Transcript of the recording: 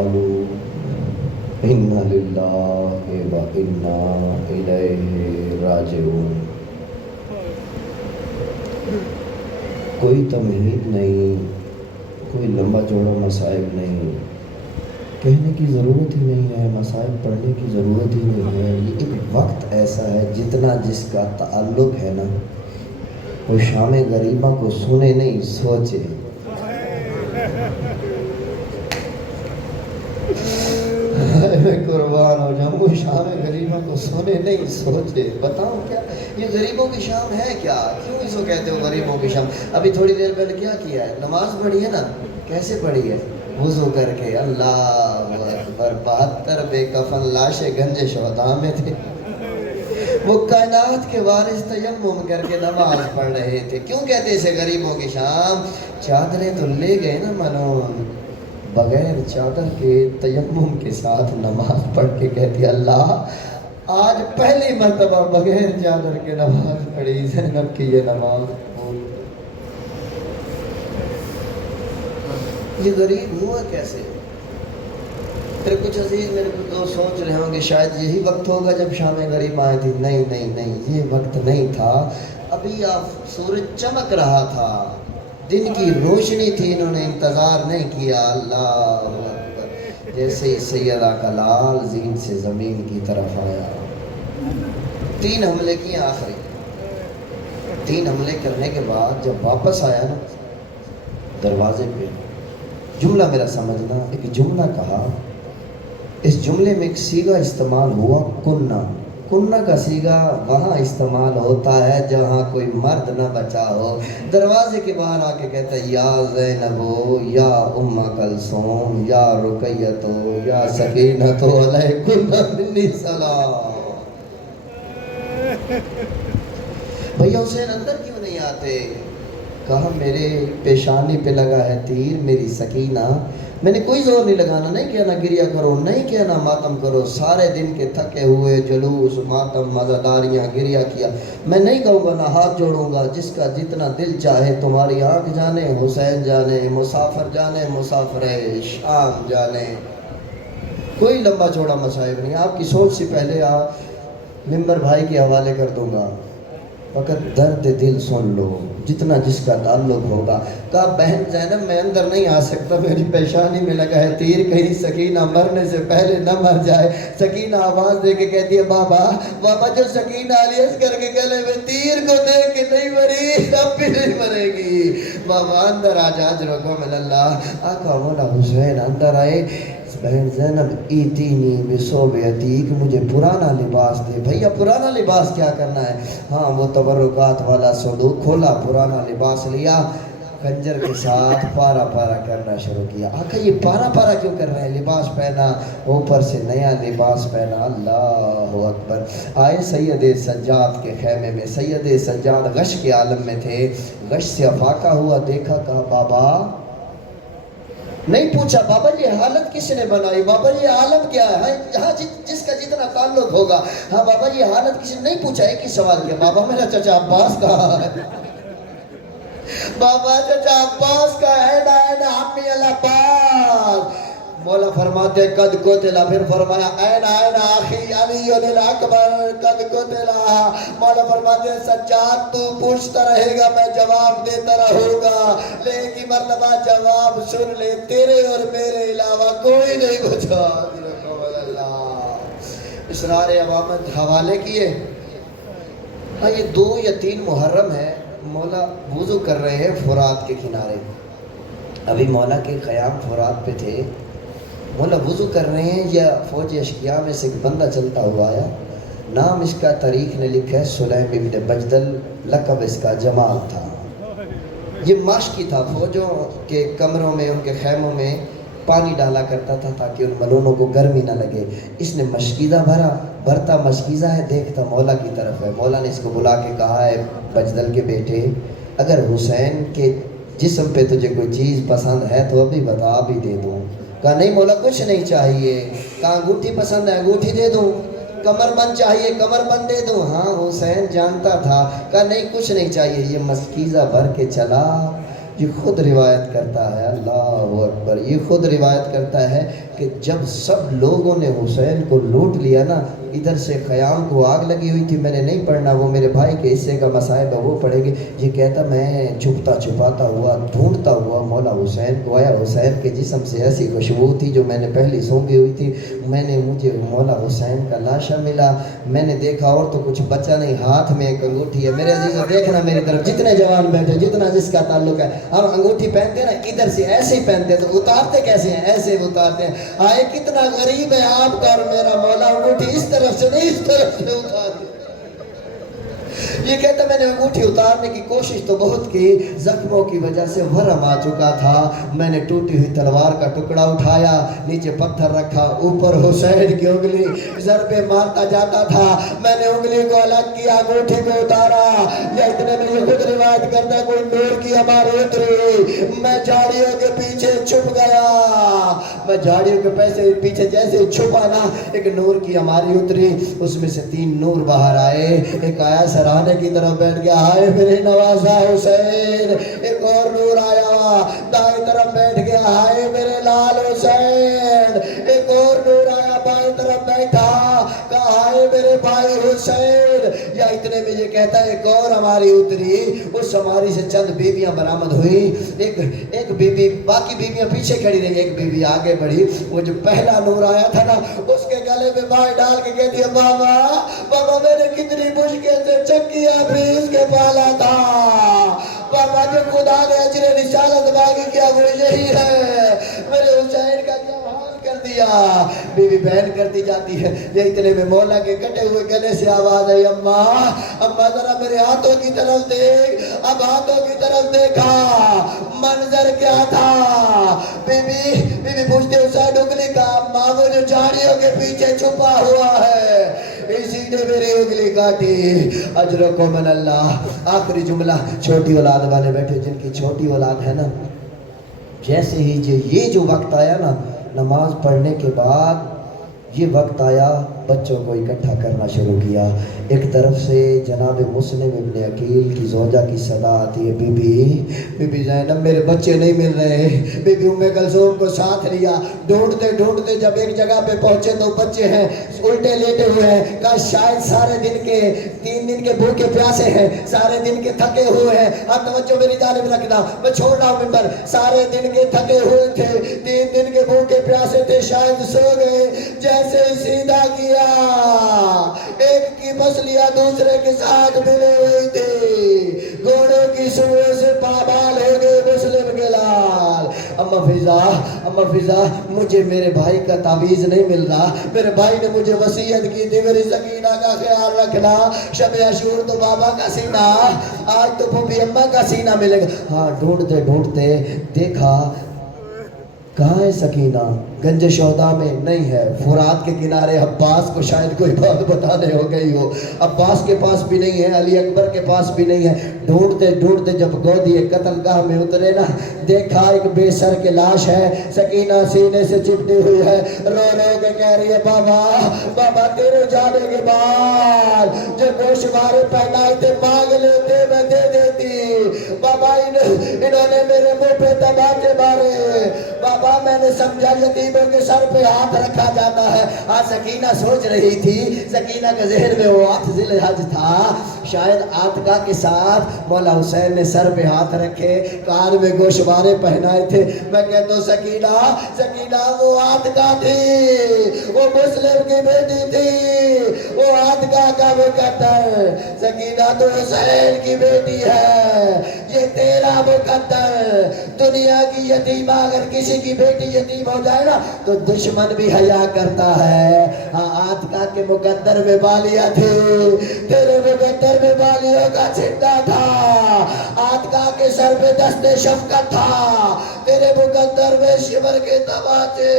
قالوا انا للہ و انا الیہ راجعون۔ کوئی تمہید نہیں، کوئی لمبا چوڑا مصائب نہیں، کہنے کی ضرورت ہی نہیں ہے، مصائب پڑھنے کی ضرورت ہی نہیں ہے۔ یہ ایک وقت ایسا ہے جتنا جس کا تعلق ہے نا، وہ شام غریبہ کو سنے نہیں سوچے۔ میں قربان ہو جاؤں، وہ شام غریبہ کو سنے نہیں سوچے۔ بتاؤں کیا یہ غریبوں کی شام ہے کیا؟ کیوں اس کو کہتے ہو غریبوں کی شام؟ ابھی تھوڑی دیر پہلے کیا کیا ہے؟ نماز پڑھی ہے نا، کیسے پڑھی ہے؟ وضو کر کے۔ اللہ اکبر، 72 بے کفن لاشیں گنج شہداء میں تھے، وہ کائنات کے وارث تیمم کر کے نماز پڑھ رہے تھے۔ کیوں کہتے اسے غریبوں کی شام؟ چادریں تو لے گئے نا منون، بغیر چادر کے تیمم کے ساتھ نماز پڑھ کے کہتی اللہ آج پہلی مرتبہ بغیر چادر کے نماز پڑھی، زینب کی یہ نماز قبول۔ یہ غریب ہوا کیسے؟ پھر کچھ عزیز میرے کچھ دوست سوچ رہے ہوں گے شاید یہی وقت ہوگا جب شام غریب آئی تھی۔ نہیں نہیں نہیں، یہ وقت نہیں تھا۔ ابھی سورج چمک رہا تھا، دن کی روشنی تھی، انہوں نے انتظار نہیں کیا۔ اللہ اکبر، جیسے ہی سیدہ کا لال زین سے زمین کی طرف آیا، 3 حملے کیے آخری۔ 3 حملے کرنے کے بعد جب واپس آیا نا دروازے پہ، جملہ میرا سمجھنا، ایک جملہ کہا، اس جملے میں ایک صیغہ استعمال ہوا کنہ۔ کنہ کا صیغہ وہاں استعمال ہوتا ہے جہاں کوئی مرد نہ بچا ہو۔ دروازے کے باہر آ کے کہتا ہے یا زینبو یا ام کلثوم یا رقیتو یا سکینتو علیکن منی سلام۔ بھیا حسین اندر کیوں نہیں آتے؟ کہا میرے پیشانی پہ لگا ہے تیر، میری سکینہ، میں نے کوئی زور نہیں لگانا، نہیں کہنا گریہ کرو، نہیں کہنا ماتم کرو، سارے دن کے تھکے ہوئے جلوس ماتم مزاداریاں گریہ کیا، میں نہیں کہوں گا، نہ ہاتھ جوڑوں گا، جس کا جتنا دل چاہے، تمہاری آنکھ جانے، حسین جانے، مسافر جانے، مسافر شام جانے۔ کوئی لمبا چوڑا مصائب نہیں، آپ کی سوچ سے پہلے ممبر بھائی کے حوالے کر دوں گا، فقط درد دل سن لو، جتنا جس کا تعلق ہوگا۔ کہا بہن زینب میں اندر نہیں آ سکتا، میری پیشانی میں لگا ہے تیر، کہیں سکینہ مرنے سے پہلے نہ مر جائے۔ سکینہ آواز دے کے کہتی ہے بابا جو سکینہ علی اصغر کے گلے میں تیر کو دیکھ کے نہیں مری، اب بھی نہیں مرے گی۔ بابا اندر آ جا، اجرکم من اللہ۔ آقا مولا حسین اندر آئے، بہن زینب ایتینی بثوب عتیق، مجھے پرانا لباس دے۔ بھیا پرانا لباس کیا کرنا ہے؟ ہاں وہ تبرکات والا صندوق کھولا، پرانا لباس لیا، خنجر کے ساتھ پارا پارا کرنا شروع کیا۔ آقا یہ پارا پارا کیوں کر رہے ہیں؟ لباس پہنا، اوپر سے نیا لباس پہنا۔ اللہ اکبر۔ آئے سید سجاد کے خیمے میں، سید سجاد غش کے عالم میں تھے، غش سے افاقہ ہوا، دیکھا، کہا بابا، نہیں پوچھا بابا یہ حالت کس نے بنائی، بابا یہ عالم کیا ہے، یہاں جس کا جتنا تعلق ہوگا، ہاں بابا یہ حالت کس نے نہیں پوچھا، ایک ہی سوال کیا، بابا میرا چچا عباس کہاں ہے؟ بابا چچا عباس کا ہے نا عمی العباس۔ مولا فرماتے قد قتلا، پھر فرمایا این آخی علی الاکبر قد قتلا۔ مولا فرماتے سجاد تو پوچھتا رہے گا میں جواب دیتا رہوں گا، لیکن مرتبہ جواب سن لے، تیرے اور میرے علاوہ کوئی نہیں پوچھا۔ اسرار امامت حوالے کیے۔ ہاں یہ 2 یا 3 محرم ہے، مولا وضو کر رہے ہیں فرات کے کنارے، ابھی مولا کے قیام فرات پہ تھے، مولا وضو کر رہے ہیں، یا فوج اشقیاء میں سے ایک بندہ چلتا ہوا آیا، نام اس کا تاریخ نے لکھا ہے سلیم ابن بجدل، لقب اس کا جمال تھا۔ یہ ماشکی تھا، فوجوں کے کمروں میں، ان کے خیموں میں پانی ڈالا کرتا تھا تاکہ ان ملونوں کو گرمی نہ لگے۔ اس نے مشکیزہ بھرتا مشکیزہ ہے، دیکھتا مولا کی طرف ہے، مولا نے اس کو بلا کے کہا ہے بجدل کے بیٹے، اگر حسین کے جسم پہ تجھے کوئی چیز پسند ہے تو ابھی بتا، ابھی دے دوں۔ کہا نہیں مولا کچھ نہیں چاہیے۔ کہا انگوٹھی پسند ہے، انگوٹھی دے دوں۔ کمر بند چاہیے، کمر بند دے دوں۔ ہاں حسین جانتا تھا۔ کہا نہیں کچھ نہیں چاہیے۔ یہ مشکیزہ بھر کے چلا، یہ خود روایت کرتا ہے، اللہ اکبر، یہ خود روایت کرتا ہے کہ جب سب لوگوں نے حسین کو لوٹ لیا نا، ادھر سے خیام کو آگ لگی ہوئی تھی، میں نے نہیں پڑھنا، وہ میرے بھائی کے حصے کا مصائب ہے وہ پڑھیں گے، یہ کہتا میں چھپتا چھپاتا ہوا ڈھونڈتا ہوا مولا حسین کو آیا، حسین کے جسم سے ایسی خوشبو تھی جو میں نے پہلی سونگھی ہوئی تھی، مجھے مولا حسین کا لاشا ملا، میں نے دیکھا اور تو کچھ بچا نہیں، ہاتھ میں ایک انگوٹھی ہے، میرے عزیزو دیکھنا میری طرف، جتنے جوان بیٹھے جتنا جس کا تعلق ہے، ہم انگوٹھی پہنتے ہیں نا ادھر سے ایسے ہی پہنتے ہیں، تو اتارتے کیسے ہیں؟ ایسے اتارتے ہیں، آئے کتنا غریب ہے آپ کا اور میرا مولا، انگوٹھی اس طرف سے نہیں اس طرف سے اتارتے۔ یہ کہتا میں نے انگوٹھی اتارنے کی کوشش تو بہت کی، زخموں کی وجہ سے ورم آ چکا تھا، میں نے ٹوٹی ہوئی تلوار کا ٹکڑا اٹھایا، نیچے پتھر رکھا، اوپر حسین کی انگلی ضربے مارتا جاتا تھا، میں نے انگلی کو الگ کیا، انگوٹھی کو اتارا، یا اتنے میں یہ خود روایت کرتا ہے کوئی نور کی ہماری اتری، میں جھاڑیوں کے پیچھے چھپ گیا، میں جھاڑیوں کے پیچھے جیسے چھپا نا، ایک نور کی ہماری اتری، اس میں سے 3 نور باہر آئے، ایک آیا سرانے کی طرف بیٹھ گیا، آئے میرے نوازا حسین، ایک اور نور آیا دائیں طرف بیٹھ گیا، آئے میرے لال حسین، ایک اور نور آیا بائیں طرف بیٹھا، کہا آئے میرے بھائی حسین، یا اتنے میں یہ کہتا ہے ایک اور ہماری اتری، اس ہماری سے چند بیویاں برآمد ہوئی، ایک بیوی، باقی بیویاں پیچھے کھڑی رہی، ایک بیوی آگے بڑھی، وہ جو پہلا نور آیا تھا نا اس کے گلے میں بائیں ڈال کے کہتی ہے بابا میں نے کتنی مشکل سے چکیا بھی اس کے پالا تھا، بابا جو خدا نے اجر رسالت مانگی کیا وہ یہی ہے، میرے حسین کا کیا حال کر دیا، بیوی بہن کرتی جاتی ہے، یہ اتنے میں مولا کے کٹے ہوئے گلے سے آواز آئی، اماں ذرا میرے ہاتھوں کی طرف دیکھ، اب ہاتھوں کی طرف دیکھا، منظر کیا تھا، بیوی پوچھتے حسین انگلی کا، اماں وہ جو جھاڑیوں کے پیچھے چھپا ہوا ہے اسی نے میری انگلی کاٹی، اجرکم من اللہ۔ آخری جملہ، چھوٹی اولاد والے بیٹھے جن کی چھوٹی اولاد ہے نا، جیسے ہی یہ جو وقت آیا نا نماز پڑھنے کے بعد، یہ وقت آیا بچوں کو اکٹھا کرنا شروع کیا، ایک طرف سے جناب مسلم ابن عقیل کی زوجہ کی صدا آتی ہے، بی بی زینب میرے بچے نہیں مل رہے، بی بی ام کلثوم کو ساتھ لیا، ڈھونڈتے جب ایک جگہ پہ پہنچے تو بچے ہیں الٹے لیٹے ہوئے ہیں، کہا شاید سارے دن کے 3 دن کے بھوکے پیاسے ہیں، سارے دن کے تھکے ہوئے ہیں، اب توجہ میری جانب رکھنا، میں چھوڑ رہا ہوں ممبر، سارے دن کے تھکے ہوئے تھے، 3 دن کے بھوکے پیاسے تھے، شاید سو گئے، جیسے سیدھا کیا ایک کی مچھلیاں دوسرے کے ساتھ ملے ہوئی تھی، گھوڑوں کی سوئے سے پامال ہو گئے مسلم کے لال، اما فضا مجھے میرے بھائی کا تعویذ نہیں مل رہا، میرے بھائی نے مجھے وصیت کی تھی میری سکینہ کا خیال رکھنا، شب عاشور تو بابا کا سینہ، آج تو پھوپھی اماں کا سینہ ملے گا، ہاں ڈھونڈتے دیکھا کہاں ہے سکینہ، گنج شہداء میں نہیں ہے، فرات کے کنارے عباس کو شاید کوئی بات بتانے ہو گئی ہو، عباس کے پاس بھی نہیں ہے، علی اکبر کے پاس بھی نہیں ہے، ڈھونڈتے جب گودی قتل گاہ میں اترے نا، دیکھا ایک بے سر کے لاش ہے، سکینہ سینے سے چپٹی ہوئی ہے، رو کے کہہ رہی ہے بابا تیرے جانے کے بعد جو گوشوارے پہنائے تھے مانگ لیتے میں دے دیتی، بابا انہوں نے میرے منہ پہ تماچے مارے، بابا میں نے سمجھا یتیموں کے سر پہ ہاتھ رکھا جاتا ہے، آج سکینہ سوچ رہی تھی، سکینہ کے ذہن میں وہ 8 ذی الحج تھا، شاید عاتقہ کے ساتھ مولا حسین نے سر پہ ہاتھ رکھے، کان میں گوشوارے پہنائے تھے، میں کہتا ہوں سکینہ وہ عاتقہ تھی، وہ مسلم کی بیٹی تھی، وہ عاتقہ کا مقدر، سکینہ تو حسین کی بیٹی ہے، یہ تیرا مقدر، دنیا کی یتیمہ اگر کسی کی بیٹی یتیم ہو جائے نا تو دشمن بھی حیا کرتا ہے، ہاں عاتقہ کے مقدر میں بالیاں تھی، تیرے مقدر میں بالیوں کا چھٹا تھا، عاتقہ کے سر پہ دست شفقت تھا، تیرے مقدر میں شمر کے تماچے